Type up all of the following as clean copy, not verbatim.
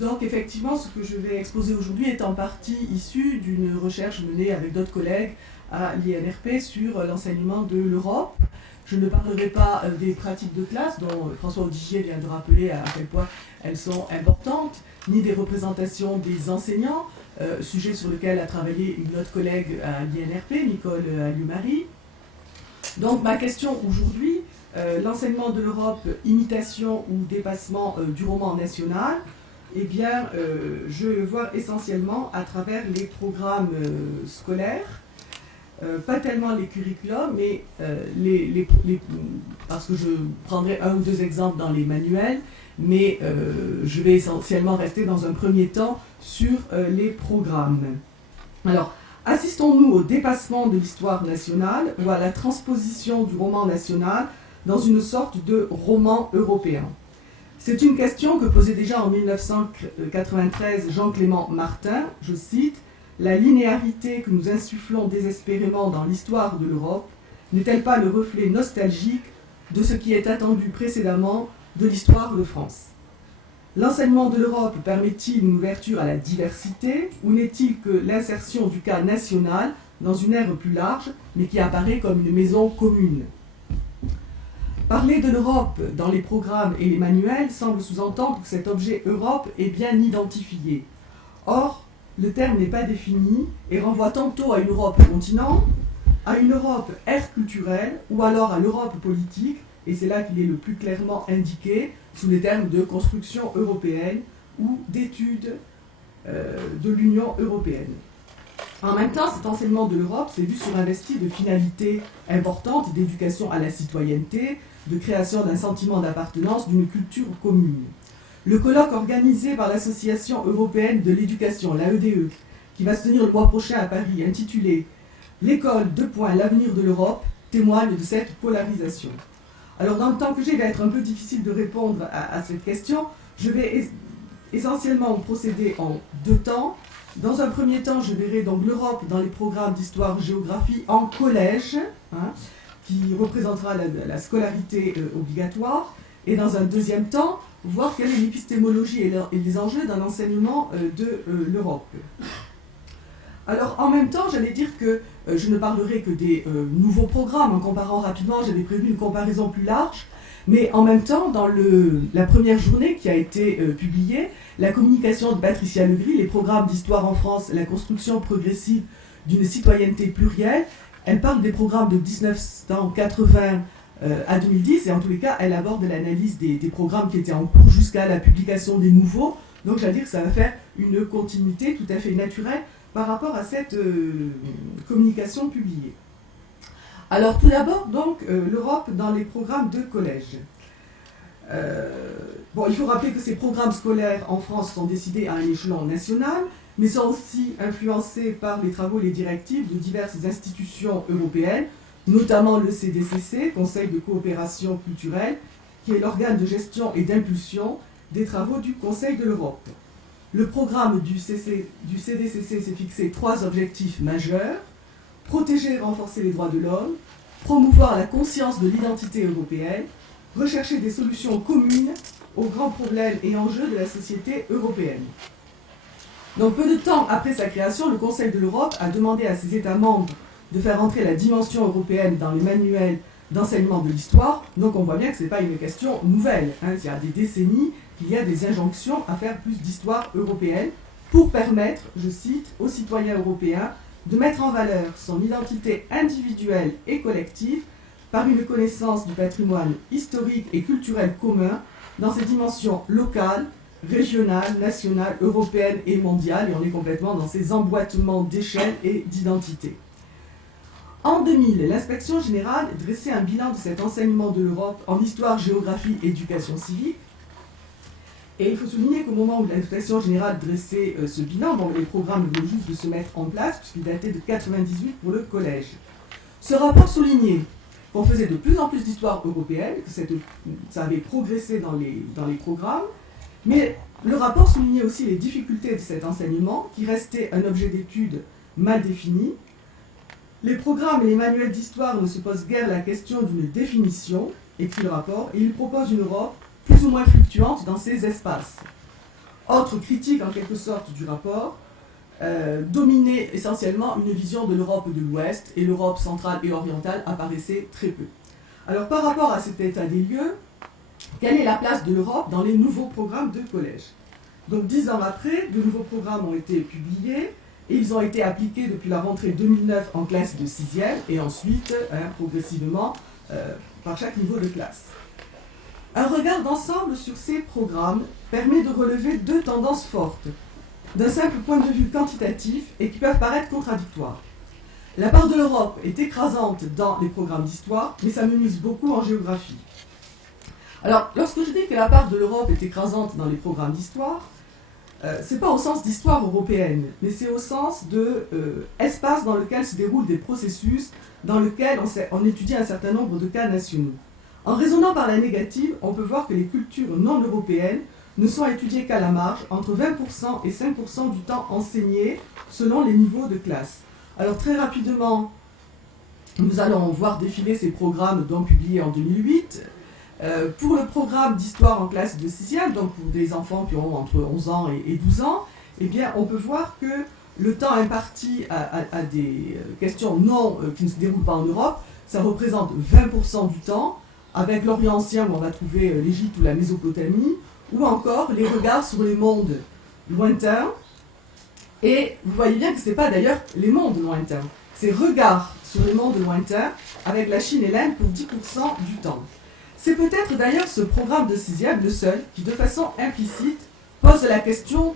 Donc effectivement, ce que je vais exposer aujourd'hui est en partie issu d'une recherche menée avec d'autres collègues à l'INRP sur l'enseignement de l'Europe. Je ne parlerai pas des pratiques de classe dont François Audigier vient de rappeler à quel point elles sont importantes, ni des représentations des enseignants, sujet sur lequel a travaillé une autre collègue à l'INRP, Nicole Alliou-Marie. Donc ma question aujourd'hui, l'enseignement de l'Europe, imitation ou dépassement du roman national, eh bien, je vais le voir essentiellement à travers les programmes scolaires, pas tellement les curriculums, mais parce que je prendrai un ou deux exemples dans les manuels, mais je vais essentiellement rester dans un premier temps sur les programmes. Alors, assistons-nous au dépassement de l'histoire nationale ou à la transposition du roman national dans une sorte de roman européen? C'est une question que posait déjà en 1993 Jean-Clément Martin, je cite, « La linéarité que nous insufflons désespérément dans l'histoire de l'Europe n'est-elle pas le reflet nostalgique de ce qui est attendu précédemment de l'histoire de France ? L'enseignement de l'Europe permet-il une ouverture à la diversité ou n'est-il que l'insertion du cas national dans une ère plus large, mais qui apparaît comme une maison commune ? Parler de l'Europe dans les programmes et les manuels semble sous-entendre que cet objet Europe est bien identifié. Or, le terme n'est pas défini et renvoie tantôt à une Europe continent, à une Europe ère culturelle ou alors à l'Europe politique, et c'est là qu'il est le plus clairement indiqué sous les termes de construction européenne ou d'étude de l'Union européenne. En même temps, cet enseignement de l'Europe s'est vu surinvesti de finalités importantes d'éducation à la citoyenneté, de création d'un sentiment d'appartenance, d'une culture commune. Le colloque organisé par l'Association européenne de l'éducation, l'AEDE, qui va se tenir le mois prochain à Paris, intitulé « L'école, l'avenir de l'Europe », témoigne de cette polarisation. Alors, dans le temps que j'ai, il va être un peu difficile de répondre à cette question. Je vais essentiellement procéder en deux temps. Dans un premier temps, je verrai donc l'Europe dans les programmes d'histoire-géographie en collège, qui représentera la scolarité obligatoire. Et dans un deuxième temps, voir quelle est l'épistémologie et les enjeux d'un enseignement de l'Europe. Alors, en même temps, j'allais dire que je ne parlerai que des nouveaux programmes. En comparant rapidement, j'avais prévu une comparaison plus large. Mais en même temps, dans la première journée qui a été publiée, la communication de Patricia Legris, les programmes d'histoire en France, la construction progressive d'une citoyenneté plurielle, elle parle des programmes de 1980 à 2010, et en tous les cas, elle aborde l'analyse des programmes qui étaient en cours jusqu'à la publication des nouveaux. Donc, j'allais dire que ça va faire une continuité tout à fait naturelle par rapport à cette communication publiée. Alors, tout d'abord, donc, l'Europe dans les programmes de collège. Il faut rappeler que ces programmes scolaires en France sont décidés à un échelon national, mais sont aussi influencés par les travaux et les directives de diverses institutions européennes, notamment le CDCC, Conseil de coopération culturelle, qui est l'organe de gestion et d'impulsion des travaux du Conseil de l'Europe. Le programme du CDCC s'est fixé 3 objectifs majeurs: protéger et renforcer les droits de l'homme, promouvoir la conscience de l'identité européenne, rechercher des solutions communes aux grands problèmes et enjeux de la société européenne. Donc, peu de temps après sa création, le Conseil de l'Europe a demandé à ses États membres de faire entrer la dimension européenne dans les manuels d'enseignement de l'histoire. Donc, on voit bien que ce n'est pas une question nouvelle. Il y a des décennies qu'il y a des injonctions à faire plus d'histoire européenne pour permettre, je cite, aux citoyens européens de mettre en valeur son identité individuelle et collective par une connaissance du patrimoine historique et culturel commun dans ses dimensions locales, régionales, nationales, européennes et mondiales, et on est complètement dans ces emboîtements d'échelle et d'identité. En 2000, l'inspection générale dressait un bilan de cet enseignement de l'Europe en histoire, géographie, éducation civique. Et il faut souligner qu'au moment où l'inspection générale dressait ce bilan, les programmes venaient juste de se mettre en place, puisqu'il datait de 1998 pour le collège. Ce rapport soulignait qu'on faisait de plus en plus d'histoire européenne, que ça avait progressé dans les programmes, mais le rapport soulignait aussi les difficultés de cet enseignement, qui restait un objet d'étude mal défini. Les programmes et les manuels d'histoire ne se posent guère la question d'une définition, écrit le rapport, et il propose une Europe plus ou moins fluctuante dans ces espaces. Autre critique en quelque sorte du rapport, dominait essentiellement une vision de l'Europe de l'Ouest, et l'Europe centrale et orientale apparaissait très peu. Alors par rapport à cet état des lieux, quelle est la place de l'Europe dans les nouveaux programmes de collège? Donc 10 ans après, de nouveaux programmes ont été publiés, et ils ont été appliqués depuis la rentrée 2009 en classe de 6e, et ensuite, progressivement, par chaque niveau de classe. Un regard d'ensemble sur ces programmes permet de relever deux tendances fortes, d'un simple point de vue quantitatif et qui peuvent paraître contradictoires. La part de l'Europe est écrasante dans les programmes d'histoire, mais ça m'amuse beaucoup en géographie. Alors, lorsque je dis que la part de l'Europe est écrasante dans les programmes d'histoire, c'est pas au sens d'histoire européenne, mais c'est au sens de espace dans lequel se déroulent des processus, dans lequel on étudie un certain nombre de cas nationaux. En raisonnant par la négative, on peut voir que les cultures non européennes ne sont étudiées qu'à la marge, entre 20% et 5% du temps enseigné, selon les niveaux de classe. Alors très rapidement, nous allons voir défiler ces programmes donc publiés en 2008. Pour le programme d'histoire en classe de 6e, donc pour des enfants qui ont entre 11 ans et 12 ans, eh bien, on peut voir que le temps imparti à des questions qui ne se déroulent pas en Europe, ça représente 20% du temps, avec l'Orient ancien où on va trouver l'Égypte ou la Mésopotamie, ou encore les regards sur les mondes lointains. Et vous voyez bien que ce n'est pas d'ailleurs les mondes lointains, c'est regards sur les mondes lointains avec la Chine et l'Inde pour 10% du temps. C'est peut-être d'ailleurs ce programme de 6e, le seul, qui de façon implicite pose la question,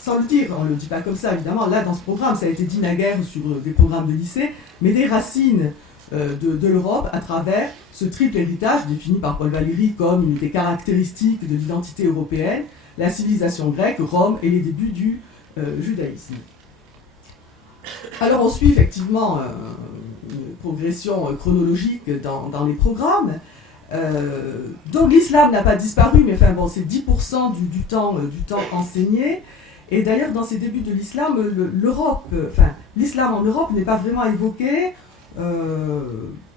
sans le dire, on ne le dit pas comme ça évidemment, là dans ce programme ça a été dit naguère sur des programmes de lycée, mais des racines de l'Europe à travers ce triple héritage défini par Paul Valéry comme une des caractéristiques de l'identité européenne, la civilisation grecque, Rome et les débuts du judaïsme. Alors on suit effectivement une progression chronologique dans les programmes. Donc l'islam n'a pas disparu, mais enfin bon, c'est 10% du temps enseigné. Et d'ailleurs, dans ces débuts de l'islam, l'islam en Europe n'est pas vraiment évoqué.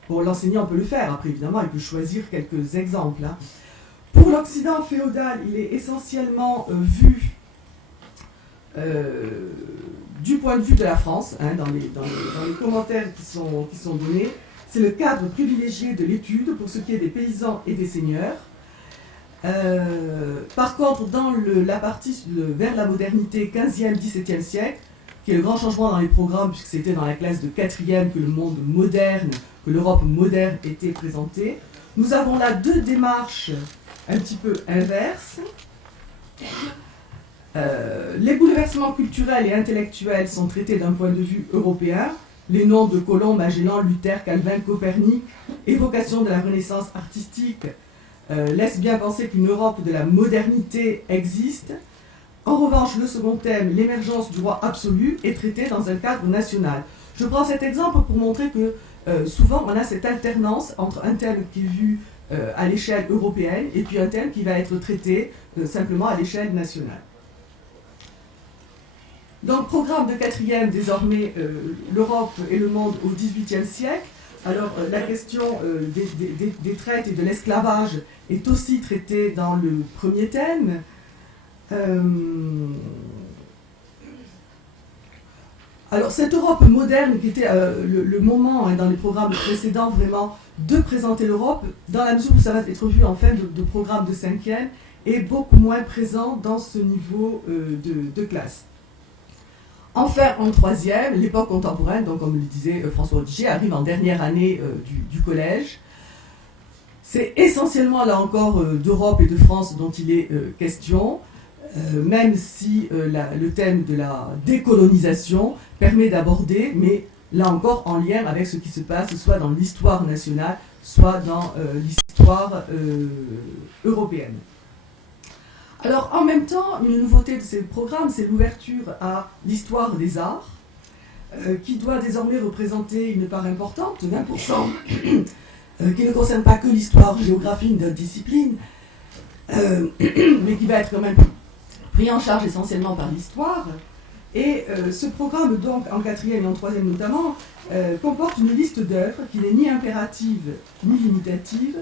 Bon, l'enseignant peut le faire, après évidemment, il peut choisir quelques exemples. Hein. Pour l'Occident féodal, il est essentiellement vu du point de vue de la France, hein, dans les commentaires qui sont donnés. C'est le cadre privilégié de l'étude pour ce qui est des paysans et des seigneurs. Par contre, dans la partie vers la modernité, 15e, 17e siècle, qui est le grand changement dans les programmes, puisque c'était dans la classe de 4e que le monde moderne, que l'Europe moderne était présentée, nous avons là deux démarches un petit peu inverses. Les bouleversements culturels et intellectuels sont traités d'un point de vue européen. Les noms de Colomb, Magellan, Luther, Calvin, Copernic, évocation de la Renaissance artistique, laissent bien penser qu'une Europe de la modernité existe. En revanche, le second thème, l'émergence du droit absolu, est traité dans un cadre national. Je prends cet exemple pour montrer que souvent on a cette alternance entre un thème qui est vu à l'échelle européenne et puis un thème qui va être traité simplement à l'échelle nationale. Donc, programme de 4e, désormais, l'Europe et le monde au XVIIIe siècle. Alors, la question des traites et de l'esclavage est aussi traitée dans le premier thème. Alors, cette Europe moderne, qui était le moment, hein, dans les programmes précédents, vraiment, de présenter l'Europe, dans la mesure où ça va être vu en fin de programme de 5e, est beaucoup moins présent dans ce niveau de classe. Enfin, en 3e, l'époque contemporaine, donc comme le disait François Odiger, arrive en dernière année du collège. C'est essentiellement, là encore, d'Europe et de France dont il est question, même si le thème de la décolonisation permet d'aborder, mais là encore en lien avec ce qui se passe soit dans l'histoire nationale, soit dans l'histoire européenne. Alors, en même temps, une nouveauté de ces programmes, c'est l'ouverture à l'histoire des arts, qui doit désormais représenter une part importante, 20%, qui ne concerne pas que l'histoire géographique de notre discipline, mais qui va être quand même pris en charge essentiellement par l'histoire. Et ce programme, donc, en 4e et en 3e notamment, comporte une liste d'œuvres qui n'est ni impérative ni limitative.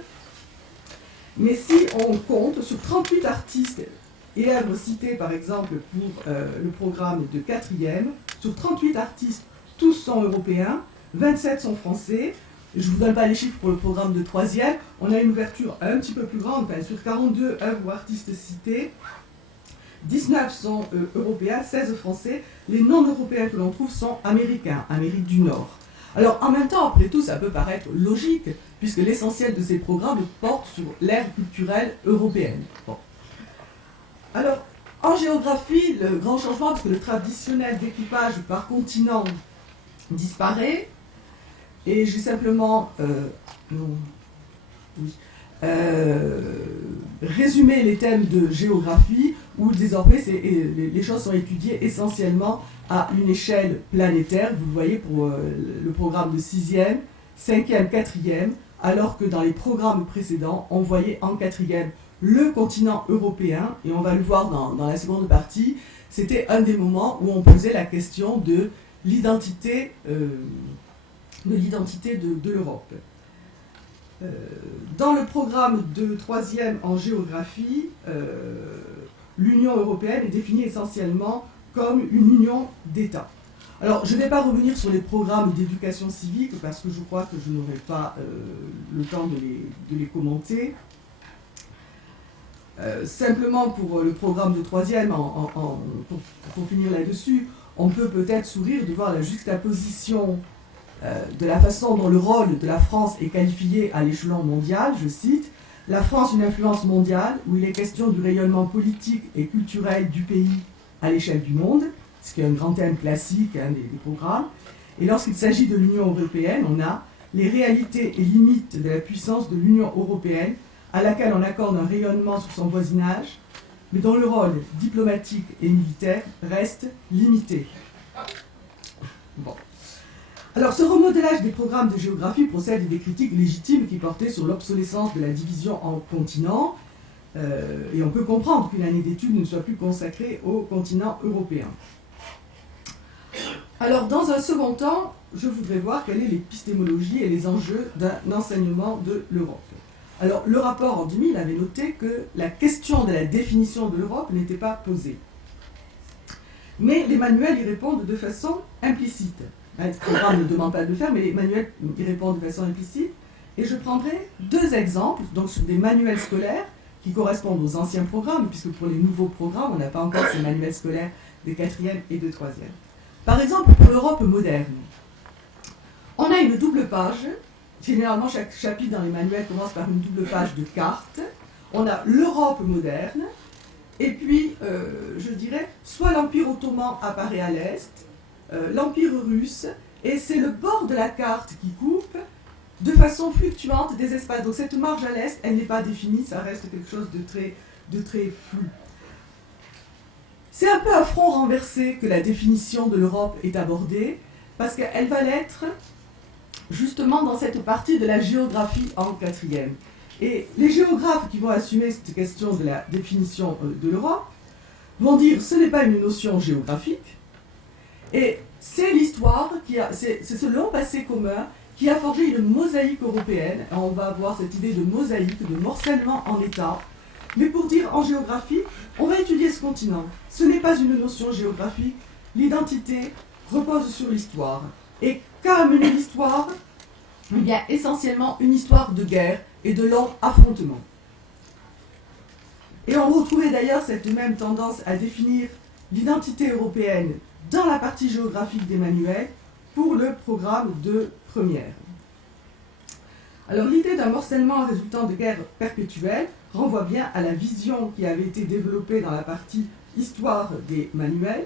Mais si on compte sur 38 artistes et œuvres citées par exemple pour le programme de 4e. Sur 38 artistes, tous sont européens, 27 sont français. Je ne vous donne pas les chiffres pour le programme de 3e. On a une ouverture un petit peu plus grande, enfin, sur 42 œuvres ou artistes cités. 19 sont européens, 16 français. Les non-européens que l'on trouve sont américains, Amérique du Nord. Alors en même temps, après tout, ça peut paraître logique, puisque l'essentiel de ces programmes porte sur l'ère culturelle européenne. Bon. Alors, en géographie, le grand changement, parce que le traditionnel découpage par continent disparaît, et j'ai simplement résumé les thèmes de géographie, où désormais les choses sont étudiées essentiellement à une échelle planétaire. Vous le voyez pour le programme de 6e, 5e, 4e, alors que dans les programmes précédents, on voyait en 4e le continent européen, et on va le voir dans la seconde partie, c'était un des moments où on posait la question de l'identité de l'Europe. Dans le programme de 3e en géographie, l'Union européenne est définie essentiellement comme une union d'États. Alors, je ne vais pas revenir sur les programmes d'éducation civique, parce que je crois que je n'aurai pas le temps de les commenter. Simplement pour le programme de 3e, pour finir là-dessus, on peut peut-être sourire de voir la juxtaposition de la façon dont le rôle de la France est qualifié à l'échelon mondial. Je cite, « La France, une influence mondiale, où il est question du rayonnement politique et culturel du pays à l'échelle du monde », ce qui est un grand thème classique des programmes. Et lorsqu'il s'agit de l'Union européenne, on a les réalités et limites de la puissance de l'Union européenne, à laquelle on accorde un rayonnement sur son voisinage, mais dont le rôle diplomatique et militaire reste limité. Bon. Alors, ce remodelage des programmes de géographie procède des critiques légitimes qui portaient sur l'obsolescence de la division en continents, et on peut comprendre qu'une année d'études ne soit plus consacrée au continent européen. Alors, dans un second temps, je voudrais voir quelle est l'épistémologie et les enjeux d'un enseignement de l'Europe. Alors, le rapport en 2000 avait noté que la question de la définition de l'Europe n'était pas posée. Mais les manuels y répondent de façon implicite. Le programme ne demande pas de le faire, mais les manuels y répondent de façon implicite. Et je prendrai deux exemples, donc sur des manuels scolaires qui correspondent aux anciens programmes, puisque pour les nouveaux programmes, on n'a pas encore ces manuels scolaires de 4e et de 3e. Par exemple, pour l'Europe moderne, on a une double page. Généralement, chaque chapitre dans les manuels commence par une double page de cartes. On a l'Europe moderne, et puis, je dirais, soit l'Empire ottoman apparaît à l'est, l'Empire russe, et c'est le bord de la carte qui coupe de façon fluctuante des espaces. Donc cette marge à l'est, elle n'est pas définie, ça reste quelque chose de très flou. C'est un peu à front renversé que la définition de l'Europe est abordée, parce qu'elle va l'être justement dans cette partie de la géographie en 4e. Et les géographes qui vont assumer cette question de la définition de l'Europe vont dire ce n'est pas une notion géographique, et c'est l'histoire, c'est ce long passé commun qui a forgé une mosaïque européenne. On va avoir cette idée de mosaïque, de morcellement en états. Mais pour dire en géographie, on va étudier ce continent. Ce n'est pas une notion géographique, l'identité repose sur l'histoire. Et qu'a amené l'histoire? Eh bien, essentiellement une histoire de guerre et de longs affrontements. Et on retrouvait d'ailleurs cette même tendance à définir l'identité européenne dans la partie géographique des manuels pour le programme de première. Alors l'idée d'un morcellement résultant de guerres perpétuelles renvoie bien à la vision qui avait été développée dans la partie histoire des manuels.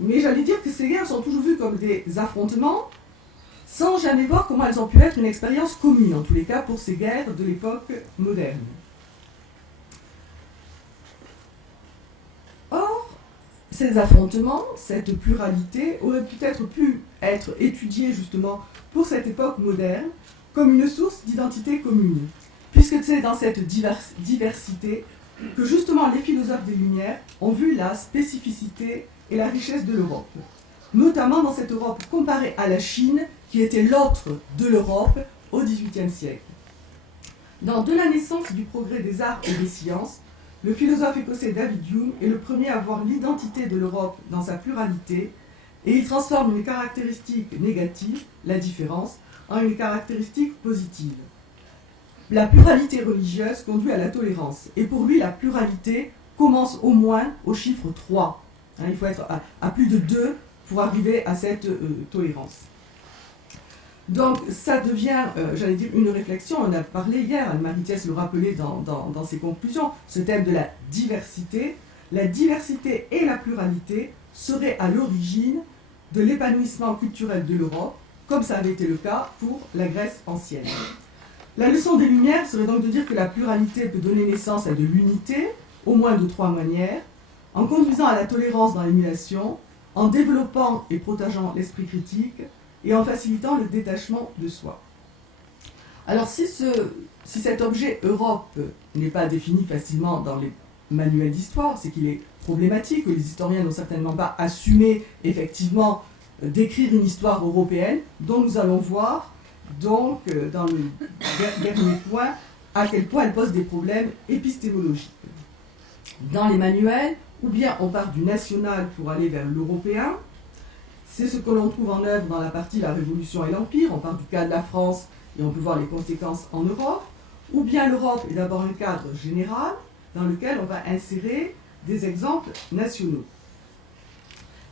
Mais j'allais dire que ces guerres sont toujours vues comme des affrontements, sans jamais voir comment elles ont pu être une expérience commune, en tous les cas pour ces guerres de l'époque moderne. Or, ces affrontements, cette pluralité, auraient peut-être pu être étudiés justement pour cette époque moderne comme une source d'identité commune, puisque c'est dans cette diversité que justement les philosophes des Lumières ont vu la spécificité et la richesse de l'Europe, notamment dans cette Europe comparée à la Chine, qui était l'autre de l'Europe au XVIIIe siècle. Dans De la naissance du progrès des arts et des sciences, le philosophe écossais David Hume est le premier à voir l'identité de l'Europe dans sa pluralité, et il transforme une caractéristique négative, la différence, en une caractéristique positive. La pluralité religieuse conduit à la tolérance, et pour lui la pluralité commence au moins au chiffre 3. Il faut être à plus de 2 pour arriver à cette tolérance. Donc ça devient, j'allais dire, une réflexion. On a parlé hier, Anne-Marie Thiès le rappelait dans ses conclusions, ce thème de la diversité. La diversité et la pluralité seraient à l'origine de l'épanouissement culturel de l'Europe, comme ça avait été le cas pour la Grèce ancienne. La leçon des Lumières serait donc de dire que la pluralité peut donner naissance à de l'unité, au moins de 3 manières, en conduisant à la tolérance dans l'émulation, en développant et protégeant l'esprit critique, et en facilitant le détachement de soi. Alors si cet objet Europe n'est pas défini facilement dans les manuels d'histoire, c'est qu'il est problématique, que les historiens n'ont certainement pas assumé effectivement d'écrire une histoire européenne, dont nous allons voir donc dans le dernier point à quel point elle pose des problèmes épistémologiques. Dans les manuels, ou bien on part du national pour aller vers l'européen. C'est ce que l'on trouve en œuvre dans la partie La Révolution et l'Empire. On part du cas de la France et on peut voir les conséquences en Europe. Ou bien l'Europe est d'abord un cadre général dans lequel on va insérer des exemples nationaux.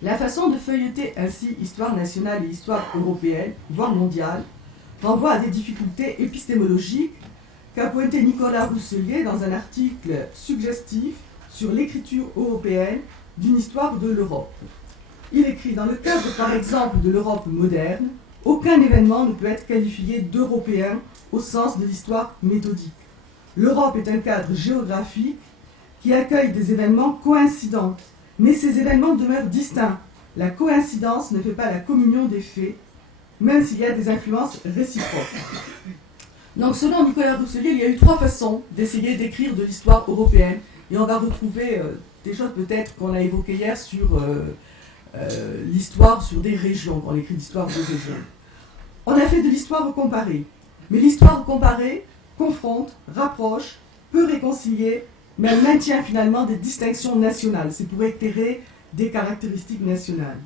La façon de feuilleter ainsi histoire nationale et histoire européenne, voire mondiale, renvoie à des difficultés épistémologiques qu'a pointé Nicolas Rousselier dans un article suggestif sur l'écriture européenne d'une histoire de l'Europe. Il écrit, dans le cadre par exemple de l'Europe moderne, aucun événement ne peut être qualifié d'européen au sens de l'histoire méthodique. L'Europe est un cadre géographique qui accueille des événements coïncidents, mais ces événements demeurent distincts. La coïncidence ne fait pas la communion des faits, même s'il y a des influences réciproques. Donc selon Nicolas Rousselier, il y a eu 3 façons d'essayer d'écrire de l'histoire européenne, et on va retrouver des choses peut-être qu'on a évoquées hier sur l'histoire sur des régions, on écrit l'histoire de régions. On a fait de l'histoire comparée, mais l'histoire comparée confronte, rapproche, peut réconcilier, mais elle maintient finalement des distinctions nationales. C'est pour éclairer des caractéristiques nationales.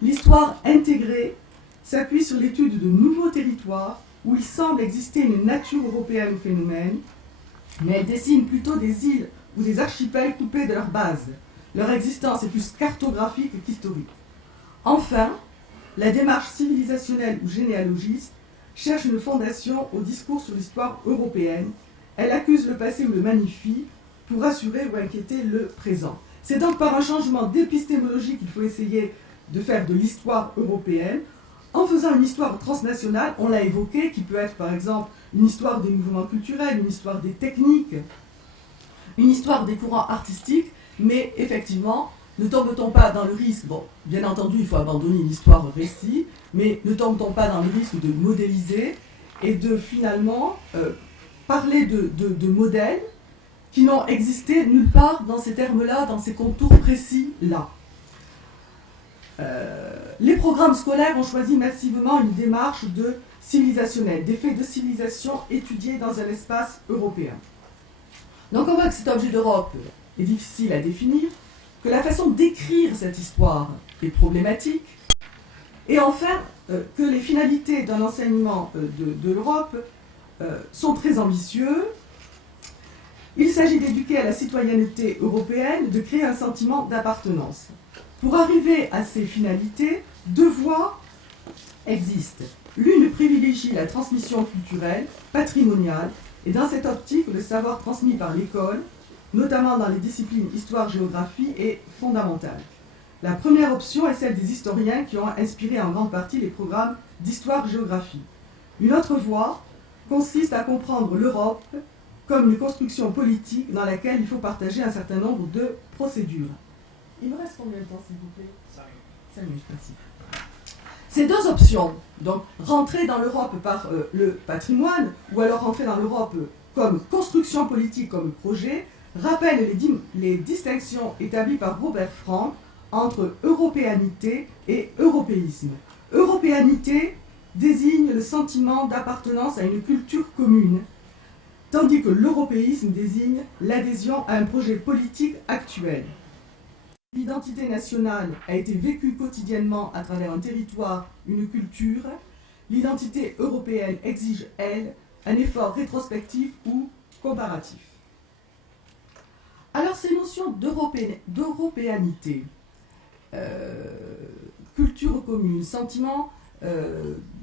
L'histoire intégrée s'appuie sur l'étude de nouveaux territoires où il semble exister une nature européenne au phénomène, mais elle dessine plutôt des îles ou des archipels coupés de leur base. Leur existence est plus cartographique qu'historique. Enfin, la démarche civilisationnelle ou généalogiste cherche une fondation au discours sur l'histoire européenne. Elle accuse le passé ou le magnifie pour rassurer ou inquiéter le présent. C'est donc par un changement d'épistémologie qu'il faut essayer de faire de l'histoire européenne, en faisant une histoire transnationale, on l'a évoqué, qui peut être par exemple une histoire des mouvements culturels, une histoire des techniques, une histoire des courants artistiques, mais effectivement, ne tombe-t-on pas dans le risque, bon, bien entendu, il faut abandonner une histoire récit, mais ne tombe-t-on pas dans le risque de modéliser et de finalement parler de modèles qui n'ont existé nulle part dans ces termes-là, dans ces contours précis-là. Les programmes scolaires ont choisi massivement une démarche civilisationnelle, des faits de civilisation étudiés dans un espace européen. Donc on voit que cet objet d'Europe est difficile à définir, que la façon d'écrire cette histoire est problématique, et enfin que les finalités d'un enseignement de l'Europe sont très ambitieux. Il s'agit d'éduquer à la citoyenneté européenne, de créer un sentiment d'appartenance. Pour arriver à ces finalités, 2 voies existent. L'une privilégie la transmission culturelle, patrimoniale, et dans cette optique, le savoir transmis par l'école, notamment dans les disciplines histoire-géographie, est fondamental. La première option est celle des historiens qui ont inspiré en grande partie les programmes d'histoire-géographie. Une autre voie consiste à comprendre l'Europe comme une construction politique dans laquelle il faut partager un certain nombre de procédures. Il me reste combien de temps, s'il vous plaît? 5 minutes, merci. Ces 2 options, donc rentrer dans l'Europe par le patrimoine, ou alors rentrer dans l'Europe comme construction politique, comme projet, rappellent les distinctions établies par Robert Frank entre européanité et européisme. Européanité désigne le sentiment d'appartenance à une culture commune, tandis que l'européisme désigne l'adhésion à un projet politique actuel. L'identité nationale a été vécue quotidiennement à travers un territoire, une culture. L'identité européenne exige, elle, un effort rétrospectif ou comparatif. Alors ces notions d'européanité, culture commune, sentiment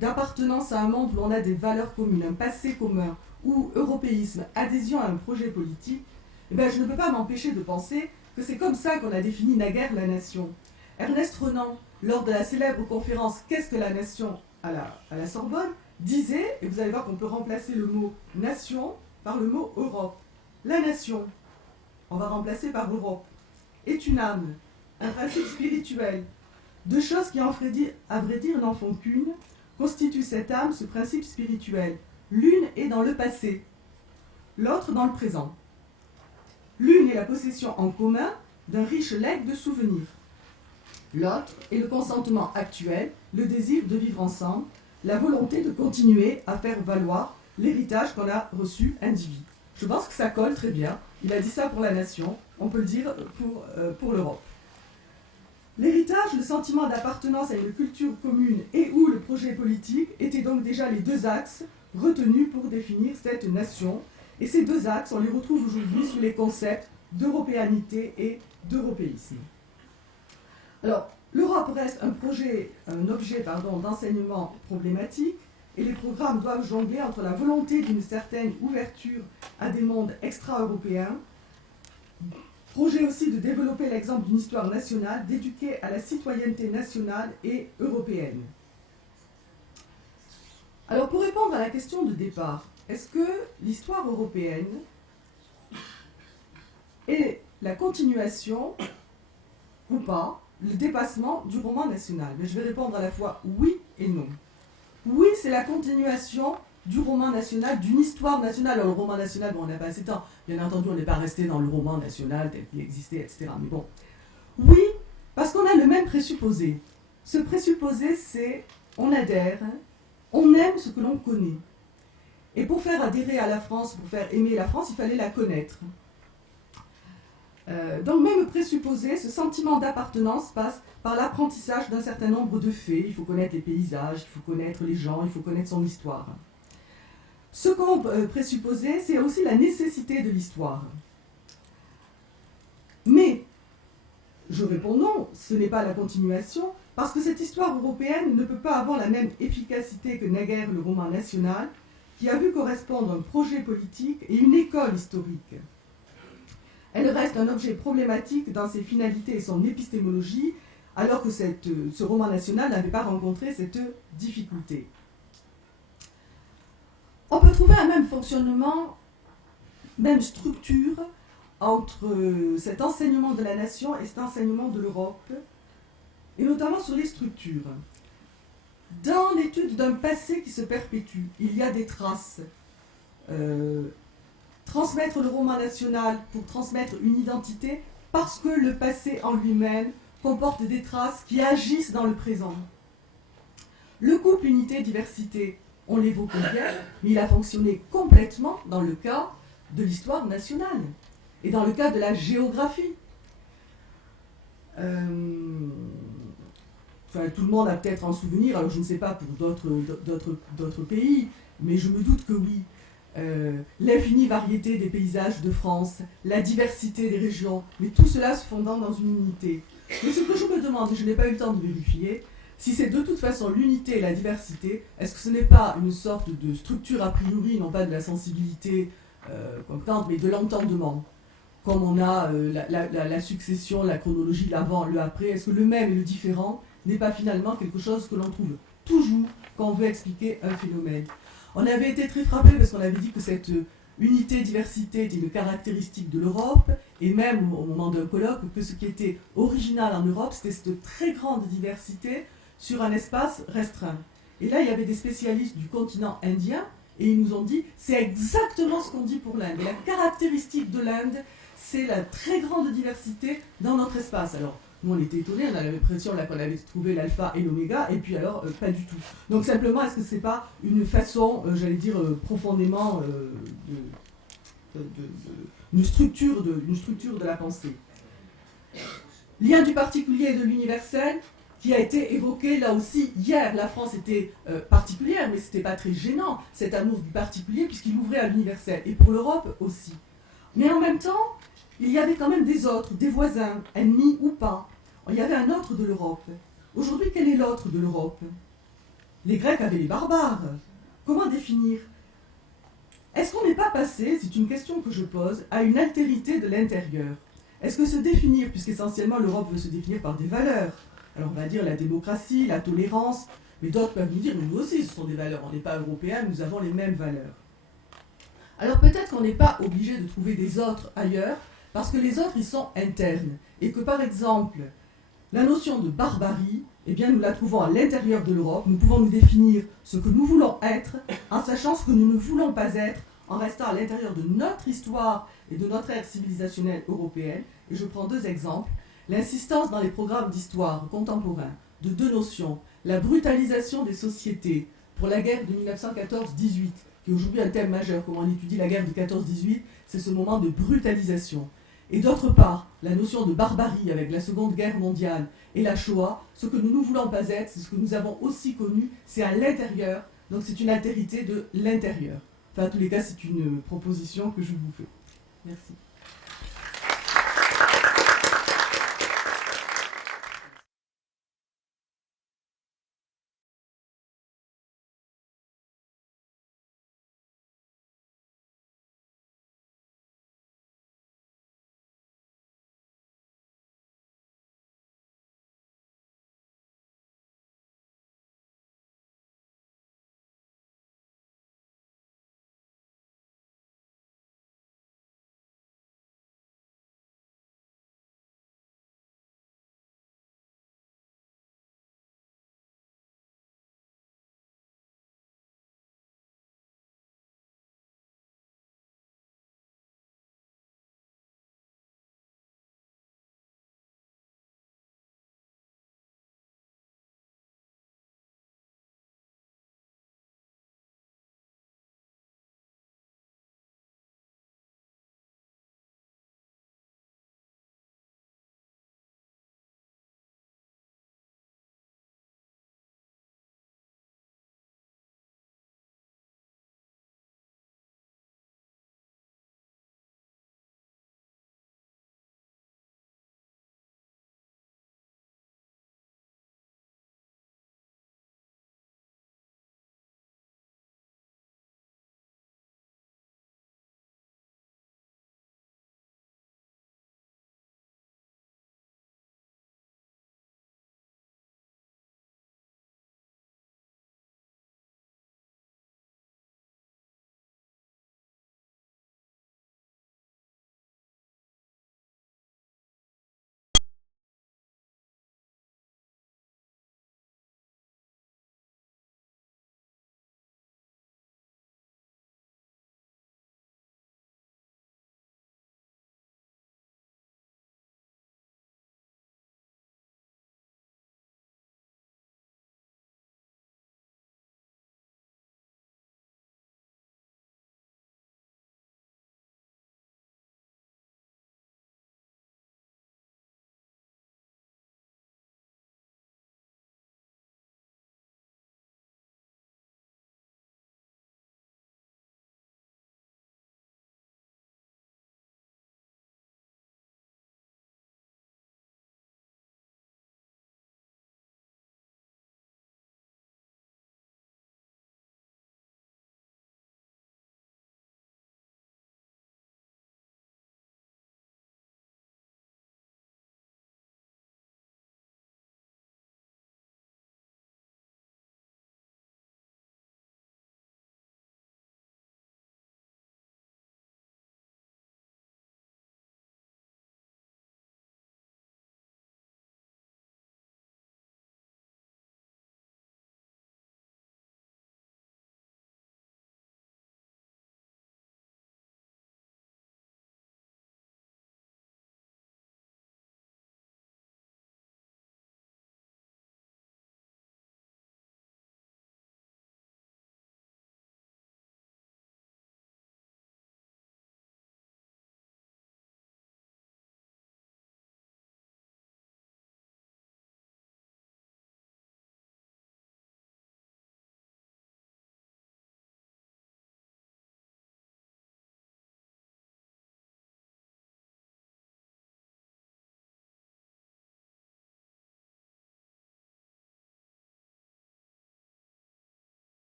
d'appartenance à un monde où l'on a des valeurs communes, un passé commun, ou européisme, adhésion à un projet politique, eh bien, je ne peux pas m'empêcher de penser que c'est comme ça qu'on a défini naguère la nation. Ernest Renan, lors de la célèbre conférence Qu'est-ce que la nation à la Sorbonne, disait, et vous allez voir qu'on peut remplacer le mot nation par le mot Europe. La nation, on va remplacer par Europe, est une âme, un principe spirituel. Deux choses qui, à vrai dire, n'en font qu'une, constituent cette âme, ce principe spirituel. L'une est dans le passé, l'autre dans le présent. L'une est la possession en commun d'un riche legs de souvenirs. L'autre est le consentement actuel, le désir de vivre ensemble, la volonté de continuer à faire valoir l'héritage qu'on a reçu individu. Je pense que ça colle très bien. Il a dit ça pour la nation, on peut le dire pour l'Europe. L'héritage, le sentiment d'appartenance à une culture commune et ou le projet politique étaient donc déjà les deux axes retenus pour définir cette nation. Et ces deux axes, on les retrouve aujourd'hui sous les concepts d'européanité et d'européisme. Alors, l'Europe reste un objet d'enseignement problématique, et les programmes doivent jongler entre la volonté d'une certaine ouverture à des mondes extra-européens, projet aussi de développer l'exemple d'une histoire nationale, d'éduquer à la citoyenneté nationale et européenne. Alors, pour répondre à la question de départ, est-ce que l'histoire européenne est la continuation ou pas, le dépassement du roman national? Mais je vais répondre à la fois oui et non. Oui, c'est la continuation du roman national, d'une histoire nationale. Alors, le roman national, bon, on n'a pas assez de temps. Bien entendu, on n'est pas resté dans le roman national tel qu'il existait, etc. Mais bon. Oui, parce qu'on a le même présupposé. Ce présupposé, c'est on adhère, on aime ce que l'on connaît. Et pour faire adhérer à la France, pour faire aimer la France, il fallait la connaître. Donc même présupposé, ce sentiment d'appartenance passe par l'apprentissage d'un certain nombre de faits. Il faut connaître les paysages, il faut connaître les gens, il faut connaître son histoire. Second présupposé, c'est aussi la nécessité de l'histoire. Mais, je réponds non, ce n'est pas la continuation, parce que cette histoire européenne ne peut pas avoir la même efficacité que naguère le roman national, qui a vu correspondre un projet politique et une école historique. Elle reste un objet problématique dans ses finalités et son épistémologie, alors que ce roman national n'avait pas rencontré cette difficulté. On peut trouver un même fonctionnement, même structure, entre cet enseignement de la nation et cet enseignement de l'Europe, et notamment sur les structures. Dans l'étude d'un passé qui se perpétue, il y a des traces. Transmettre le roman national pour transmettre une identité, parce que le passé en lui-même comporte des traces qui agissent dans le présent. Le couple unité-diversité, on l'évoque bien, mais il a fonctionné complètement dans le cas de l'histoire nationale et dans le cas de la géographie. Tout le monde a peut-être un souvenir, alors je ne sais pas pour d'autres pays, mais je me doute que oui. L'infinie variété des paysages de France, la diversité des régions, mais tout cela se fondant dans une unité. Mais ce que je me demande, et je n'ai pas eu le temps de vérifier, si c'est de toute façon l'unité et la diversité, est-ce que ce n'est pas une sorte de structure a priori, non pas de la sensibilité comme Kant, mais de l'entendement, comme on a la succession, la chronologie, l'avant, le après, est-ce que le même et le différent n'est pas finalement quelque chose que l'on trouve toujours quand on veut expliquer un phénomène? On avait été très frappés parce qu'on avait dit que cette unité-diversité était une caractéristique de l'Europe, et même au moment d'un colloque, que ce qui était original en Europe, c'était cette très grande diversité sur un espace restreint. Et là, il y avait des spécialistes du continent indien, et ils nous ont dit, c'est exactement ce qu'on dit pour l'Inde. Et la caractéristique de l'Inde, c'est la très grande diversité dans notre espace. Alors, nous, on était étonnés, on avait l'impression qu'on avait trouvé l'alpha et l'oméga, et puis alors, pas du tout. Donc simplement, est-ce que c'est pas une façon, profondément une structure de la pensée. Lien du particulier et de l'universel, qui a été évoqué là aussi hier. La France était particulière, mais ce n'était pas très gênant, cet amour du particulier, puisqu'il ouvrait à l'universel, et pour l'Europe aussi. Mais en même temps, il y avait quand même des autres, des voisins, ennemis ou pas. Il y avait un autre de l'Europe. Aujourd'hui, quel est l'autre de l'Europe? Les Grecs avaient les barbares. Comment définir? Est-ce qu'on n'est pas passé, c'est une question que je pose, à une altérité de l'intérieur? Est-ce que se définir, puisqu'essentiellement l'Europe veut se définir par des valeurs, alors on va dire la démocratie, la tolérance, mais d'autres peuvent nous dire, mais nous aussi ce sont des valeurs, on n'est pas européens, nous avons les mêmes valeurs. Alors peut-être qu'on n'est pas obligé de trouver des autres ailleurs, parce que les autres, ils sont internes, et que par exemple, la notion de barbarie, eh bien, nous la trouvons à l'intérieur de l'Europe. Nous pouvons nous définir ce que nous voulons être en sachant ce que nous ne voulons pas être, en restant à l'intérieur de notre histoire et de notre ère civilisationnelle européenne. Et je prends deux exemples. L'insistance dans les programmes d'histoire contemporains de deux notions. La brutalisation des sociétés pour la guerre de 1914-18, qui est aujourd'hui un thème majeur. Comme on étudie la guerre de 14-18, c'est ce moment de brutalisation. Et d'autre part, la notion de barbarie avec la Seconde Guerre mondiale et la Shoah, ce que nous ne voulons pas être, c'est ce que nous avons aussi connu, c'est à l'intérieur, donc c'est une altérité de l'intérieur. Enfin, en tous les cas, c'est une proposition que je vous fais. Merci.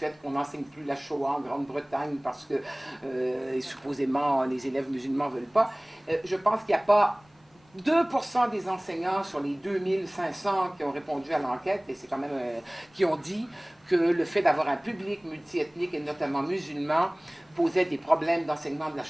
fait qu'on n'enseigne plus la Shoah en Grande-Bretagne parce que supposément les élèves musulmans ne veulent pas. Je pense qu'il n'y a pas 2% des enseignants sur les 2500 qui ont répondu à l'enquête, et c'est quand même qui ont dit que le fait d'avoir un public multiethnique et notamment musulman posait des problèmes d'enseignement de la